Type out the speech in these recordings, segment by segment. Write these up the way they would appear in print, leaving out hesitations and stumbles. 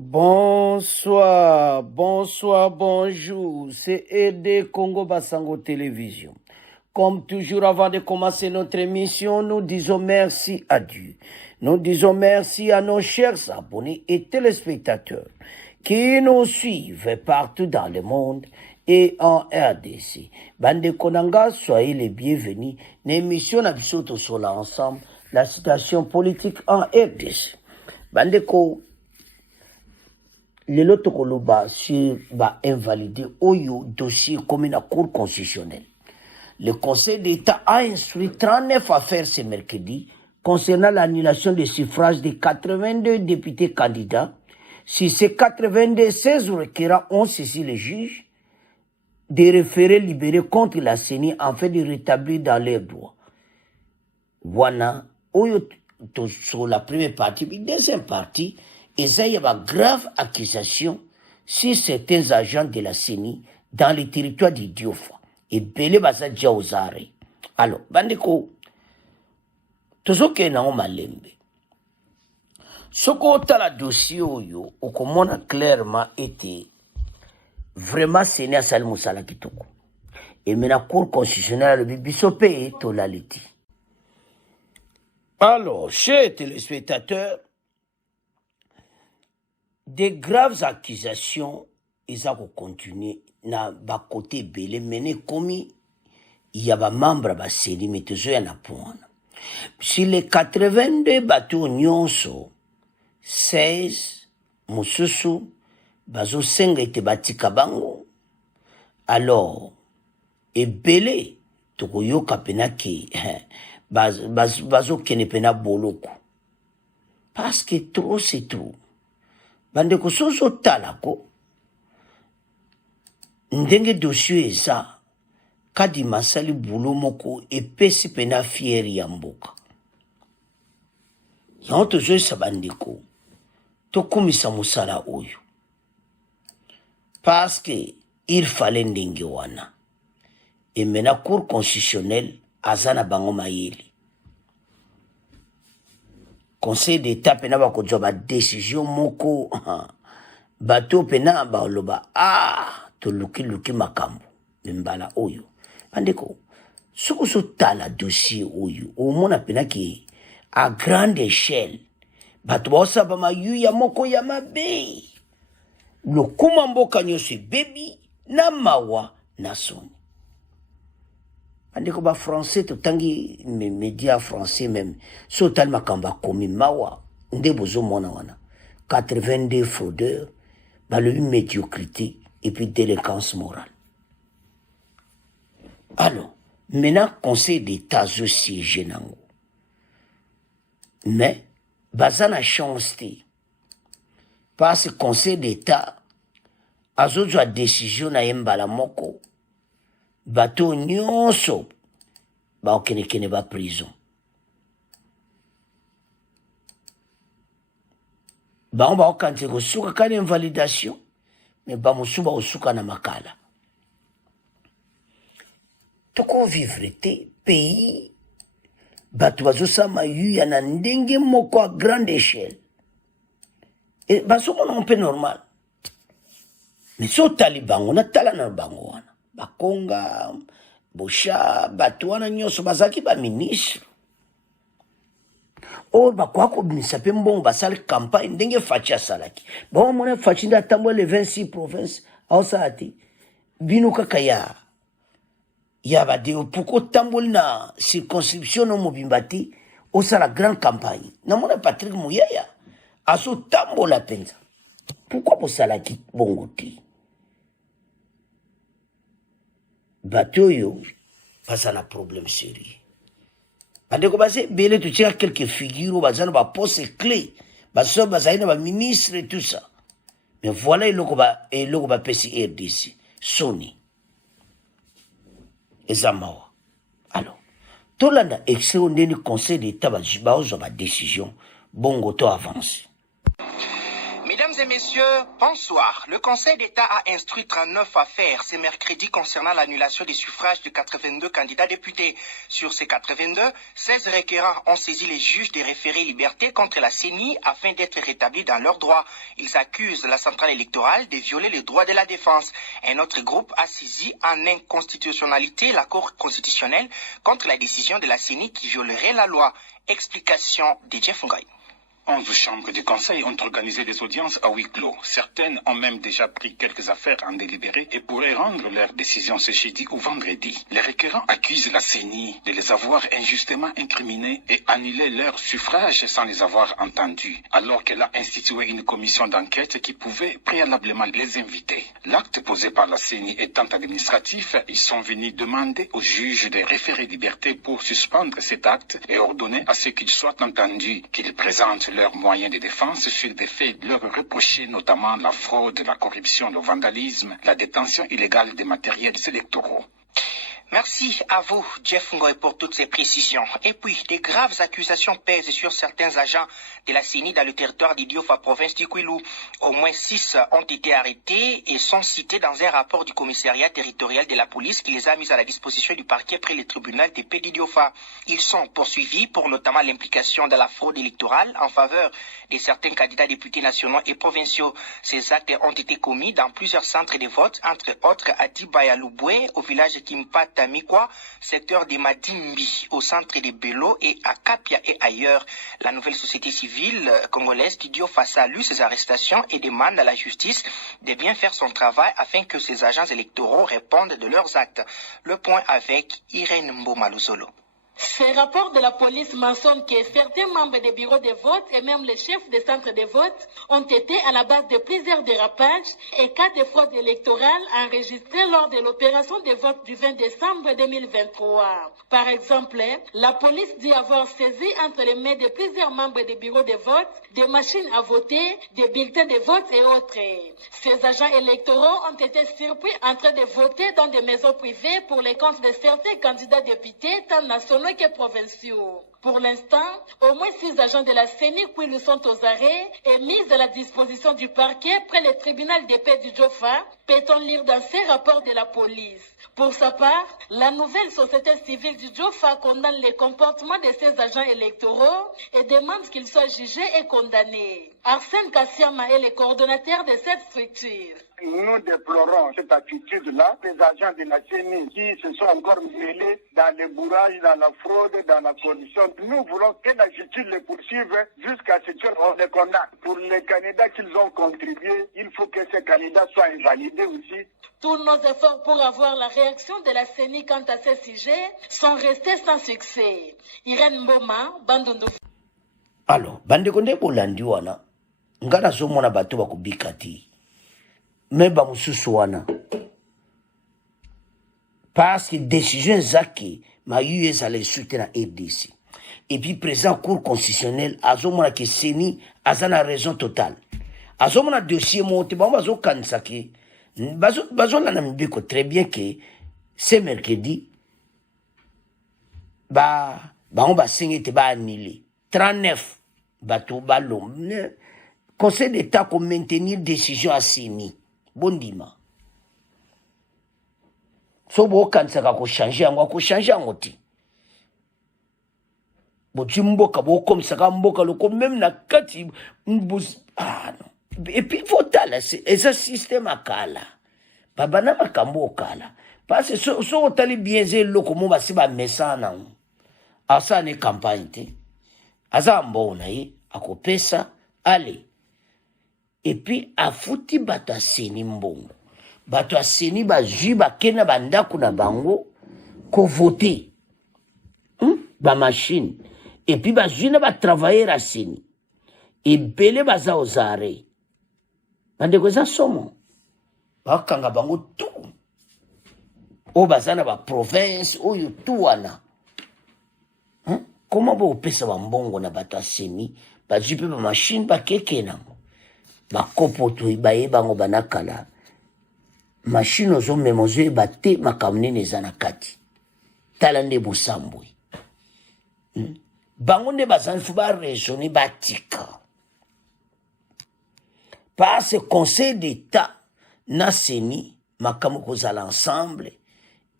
Bonsoir, bonsoir, bonjour. C'est ED Congo Bassango Télévision. Comme toujours, avant de commencer notre émission, nous disons merci à Dieu. Nous disons merci à nos chers abonnés et téléspectateurs qui nous suivent partout dans le monde et en RDC. Bande Konanga, soyez les bienvenus. L'émission Nabisoto sur l'ensemble, la situation politique en RDC. Bande Ko. Le tokoloba sur va invalider Oyo dossier comme une cour constitutionnelle. Le Conseil d'État a instruit 39 affaires ce mercredi concernant l'annulation des suffrages de 82 députés candidats. Si ces 82, 16 requérants ont saisi le juge des référés libérés contre la CENI afin de rétablir dans leurs droits. Voilà, Oyo sur la première partie, puis deuxième partie, il y a une grave accusation sur certains agents de la CENI dans le territoire du Diofa. Et Bele Baza Djaouzare. Alors, Bandeko, tout ce qui est dans Malembe. Ce qu'on a la dossier, au comment a clairement été vraiment CENI à Salimou Salakitoko. Et maintenant, la Cour constitutionnelle, le Bissope et Tolaliti. Alors, chers téléspectateurs, des graves accusations, ils ont continué na ba côté belé mené comme il y a ba membre ba série mais toujours y en a point. Si les 82 bateaux nyonso 16 mususu bazo senga ete batika bango alors et belé tokoyoka pena ki bazo kene pena boloko parce que trop c'est trop. Bandeko soso talako ndenge dossier eza kadi masali boulot moko epesi pena fieri ya mboka yango tozoyesa bandeko tokumisa mosala oyo parce que il fallait ndenge wana et mena cour constitutionnelle aza na bango mayeli Conseil d'État pena ba kozwa ba décision moko bato pena ba loba to luki makambo mbala oyo bandeko soko so tala dossier oyo o mona pena ki à grande échelle bato ba osaba mayu ya moko ya mabe lokuma mboka nyose bebi na mawa na soni andeko ba français to tangi mes médias français même so tal makamba komi mawa nde bozo mona wana 82 fraudeurs ba le médiocrité et puis délinquance morale. Alors maintenant conseil d'état zo siège nango mais bazana chance té parce que conseil d'état azozwa décision na yembala moko bateau nyonso ba okene ba prison ba on ba okante ko suka kana invalidation mais ba musuba osuka na makala toko vivre te pays bato bazosama yu ya na ndenge moko à grande échelle et bazomona un peu normal mais so talibango na tala na bango wana bakonga bosha bato wana nyonso bazaki ba ministre o bakwa kobimisa mpe mbongo basali campagne ndenge faci asalaki baomona faci nde atambola le 26 province aosala te bino kaka ya badeo pourko otamboli na circonscription no mobimba te osala grande campagne namona Patrick Muyaya azotambola mpenza pourkoi bosalaki bongo te bato oyo baza na problème sérieux bandeko base bele totika quelques figures baza na baposte clé baso bazali na baministre et tout ça mais voilà eloko bapesi RDC soni eza mawa. Alors tolanda extrait o ndeni conseil d'état baozwa badécision bongo to avance. Mesdames Mesdames et messieurs, bonsoir. Le Conseil d'État a instruit 39 affaires ce mercredi concernant l'annulation des suffrages de 82 candidats députés. Sur ces 82, 16 requérants ont saisi les juges des référés liberté contre la CENI afin d'être rétablis dans leurs droits. Ils accusent la centrale électorale de violer les droits de la défense. Un autre groupe a saisi en inconstitutionnalité la Cour constitutionnelle contre la décision de la CENI qui violerait la loi. Explication de Jeff Ngoy. 11 chambres du Conseil ont organisé des audiences à huis clos. Certaines ont même déjà pris quelques affaires en délibéré et pourraient rendre leur décision ce jeudi ou vendredi. Les requérants accusent la CENI de les avoir injustement incriminés et annulé leur suffrage sans les avoir entendus, alors qu'elle a institué une commission d'enquête qui pouvait préalablement les inviter. L'acte posé par la CENI étant administratif, ils sont venus demander aux juges des référés liberté pour suspendre cet acte et ordonner à ceux qu'ils soient entendus qu'ils présentent leurs moyens de défense sur des faits leur reprocher, notamment la fraude, la corruption, le vandalisme, la détention illégale des matériels électoraux. Merci à vous, Jeff Ngoy, pour toutes ces précisions. Et puis, des graves accusations pèsent sur certains agents de la CENI dans le territoire d'Idiofa, province du Kwilu. Au moins 6 ont été arrêtés et sont cités dans un rapport du commissariat territorial de la police qui les a mis à la disposition du parquet près le tribunal de paix d'Idiofa. Ils sont poursuivis pour notamment l'implication dans la fraude électorale en faveur de certains candidats députés nationaux et provinciaux. Ces actes ont été commis dans plusieurs centres de vote, entre autres à Dibayalouboué, au village Kimpat, Tamikwa, secteur de Madimbi, au centre de Bello et à Kapia et ailleurs. La nouvelle société civile congolaise d'Idiofa salue ces arrestations et demande à la justice de bien faire son travail afin que ces agents électoraux répondent de leurs actes. Le point avec Irène Mbomaluzolo. Ces rapports de la police mentionnent que certains membres des bureaux de vote et même les chefs des centres de vote ont été à la base de plusieurs dérapages et cas de fraude électorale enregistrés lors de l'opération de vote du 20 décembre 2023. Par exemple, la police dit avoir saisi entre les mains de plusieurs membres des bureaux de vote des machines à voter, des bulletins de vote et autres. Ces agents électoraux ont été surpris en train de voter dans des maisons privées pour les comptes de certains candidats députés tant nationaux que provinciaux. Pour l'instant, au moins 6 agents de la CENI qui sont aux arrêts et mis à la disposition du parquet près le tribunal de paix du Djofa, peut-on lire dans ces rapports de la police. Pour sa part, la nouvelle société civile du Djofa condamne les comportements de ces agents électoraux et demande qu'ils soient jugés et condamnés. Arsène Kassiama est le coordonnateur de cette structure. Nous déplorons cette attitude-là des agents de la CENI qui se sont encore mêlés dans le bourrage, dans la fraude, dans la corruption. Nous voulons que la justice les poursuive jusqu'à ce qu'on les condamne. Pour les candidats qu'ils ont contribués, il faut que ces candidats soient invalidés aussi. Tous nos efforts pour avoir la réaction de la CENI quant à ces sujets sont restés sans succès. Irène Mboma, Bandundu. Alors, Bandekonde Bolandi wana, ngana somona bato bakubikati. Mais bamususu wana. Parce que décision zaki ma US allait soutenir la RDC. Et puis présent cour constitutionnel azomona ke CENI azana raison totale. Azomona dossier monté bazo kansaki. Bazo la nambiko très bien que ce mercredi on va signer te ba annulé 39 bato balom. Conseil d'État pour maintenir décision à CENI. Bondima. So bo kansaka ko changer yango ti. Bo timboka bo comme ça mboka loko même na kati mbus non. Et puis votala c'est un système akala. Baba na makambo kala. Parce que so otali bien loko mo basi ba mesana. Asa ne campagne te. Aza mbona yi akopesa allez. Et puis afuti bato a CENI mbongo. Bato a CENI bazui bakena bandako na bango ko voter. Ba machine. Et puis bazui na ba travailler a CENI. Et belé baza aux arrêts. Bandeko za somo. Bakanga bango tout. O bazana ba province oyo tout wana. Comment bo pesa ba mbongo na bato a CENI bazui pe ba machine ba kekena. Bakopo to ibaye bango banakala machine ozo memozo ebate makamne nezana kati talande bosambwe bango ne bazanfu ba raisonner batika Parce que Conseil d'État na seni makambo kozala ensemble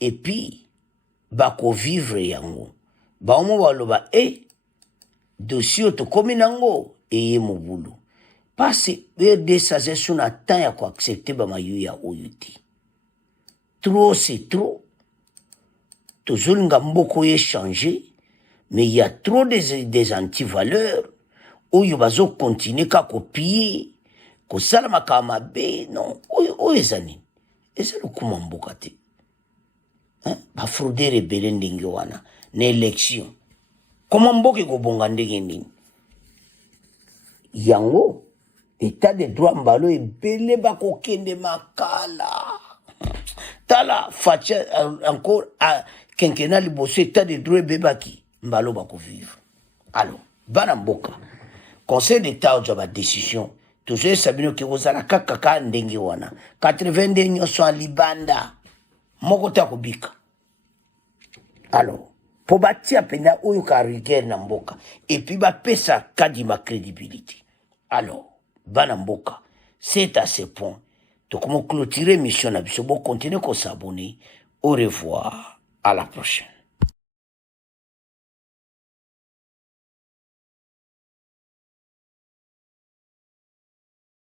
et puis bako vivre yango. Baomo baloba dossier tokomi nango eye mobulu. Parce que RDC suna temps ya ko accepter ba mayu ya oyuti. Trop c'est trop. Toujours nga mboko ye changer, mais il y a trop des antivaleurs où il va continuer à copier, que ça la makama be non, où ezani. Et c'est le comment mboka te. Hein? Ba frauder rebelle ndenge wana na élection. Comment mboka ko bonga ndenge nini? Yango état de droit mbalo ebele ba kokende makala. Tala facha encore à quinquennat liboso état de droit bebaki mbalo ba ko vivre. Alors, bana mboka. Conseil d'État a décision. Toujours sabino ki ozala kaka ndenge wana. 82 nyoso en libanda. Moko ta kubika. Alors, po batia pena oyo ka rigueur na mboka. Et puis ba pesa kadi ma crédibilité. Alors, bana mboka, c'est à ce point. Donc, comment clôturer mission na biso, bon continuer qu'on s'abonner. Au revoir. À la prochaine.